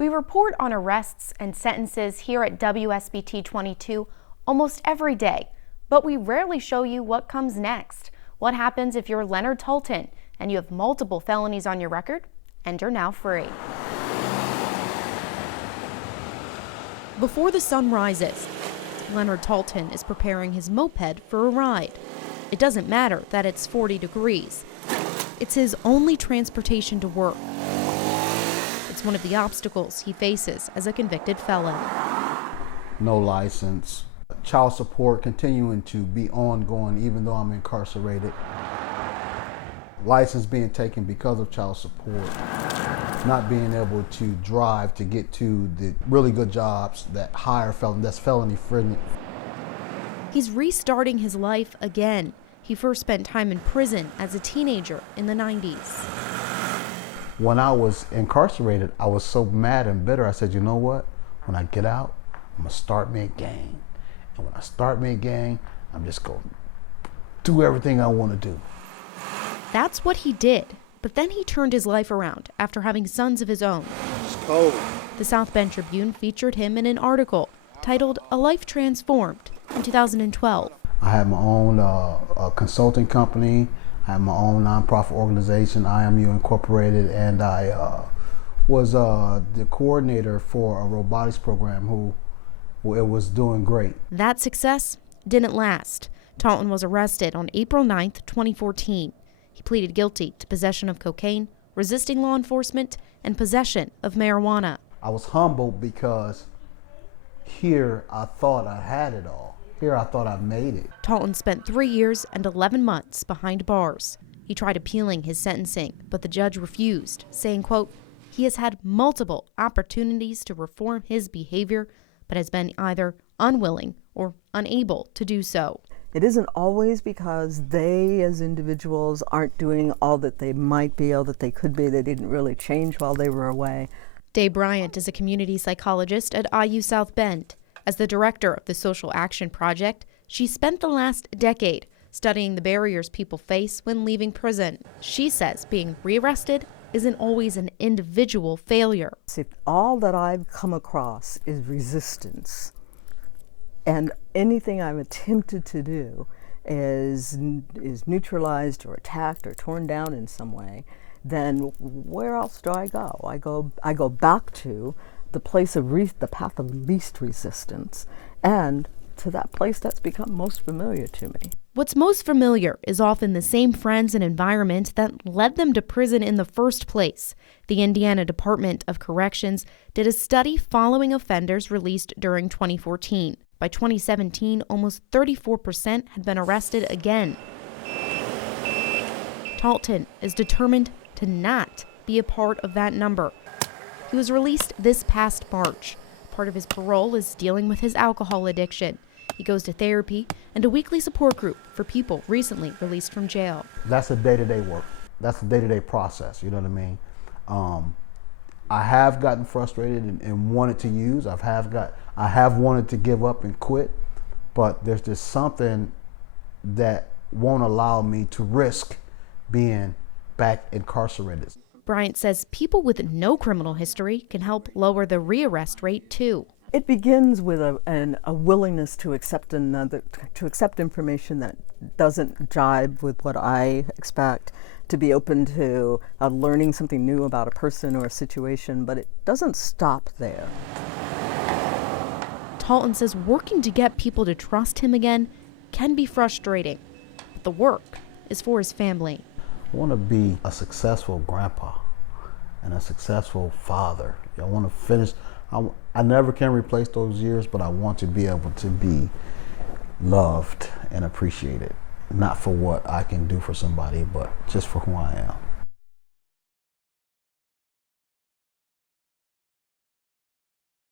We report on arrests and sentences here at WSBT 22 almost every day, but we rarely show you what comes next. What happens if you're Leonard Talton and you have multiple felonies on your record and you're now free? Before the sun rises, Leonard Talton is preparing his moped for a ride. It doesn't matter that it's 40 degrees. It's his only transportation to work. It's one of the obstacles he faces as a convicted felon. No license, child support continuing to be ongoing even though I'm incarcerated. License being taken because of child support. Not being able to drive to get to the really good jobs that hire felon, that's felony friendly. He's restarting his life again. He first spent time in prison as a teenager in the 90s. When I was incarcerated, I was so mad and bitter. I said, you know what? When I get out, I'm gonna start me a gang. And when I start me a gang, I'm just gonna do everything I wanna do. That's what he did. But then he turned his life around after having sons of his own. It's cold. The South Bend Tribune featured him in an article titled A Life Transformed in 2012. I had my own consulting company. I had my own nonprofit organization, IMU Incorporated, and I was the coordinator for a robotics program who it was doing great. That success didn't last. Talton was arrested on April 9th, 2014. He pleaded guilty to possession of cocaine, resisting law enforcement, and possession of marijuana. I was humbled because here I thought I had it all. Here I thought I made it. Talton spent 3 years and 11 months behind bars. He tried appealing his sentencing, but the judge refused, saying, quote, he has had multiple opportunities to reform his behavior, but has been either unwilling or unable to do so. It isn't always because they as individuals aren't doing all that they might be, all that they could be. They didn't really change while they were away. Day Bryant is a community psychologist at IU South Bend. As the director of the Social Action Project, she spent the last decade studying the barriers people face when leaving prison. She says being rearrested isn't always an individual failure. See, all that I've come across is resistance. And anything I've attempted to do is neutralized or attacked or torn down in some way, then where else do I go? I go back to the place of the path of least resistance, and to that place that's become most familiar to me. What's most familiar is often the same friends and environment that led them to prison in the first place. The Indiana Department of Corrections did a study following offenders released during 2014. By 2017, almost 34% had been arrested again. Talton is determined to not be a part of that number. He was released this past March. Part of his parole is dealing with his alcohol addiction. He goes to therapy and a weekly support group for people recently released from jail. That's a day-to-day work. That's a day-to-day process, you know what I mean? I have gotten frustrated and wanted to use. I have wanted to give up and quit, but there's just something that won't allow me to risk being back incarcerated. Bryant says people with no criminal history can help lower the rearrest rate too. It begins with a willingness to accept information that doesn't jibe with what I expect, to be open to learning something new about a person or a situation, but it doesn't stop there. Talton says working to get people to trust him again can be frustrating, but the work is for his family. I want to be a successful grandpa and a successful father. I want to finish. I never can replace those years, but I want to be able to be loved and appreciated, not for what I can do for somebody, but just for who I am.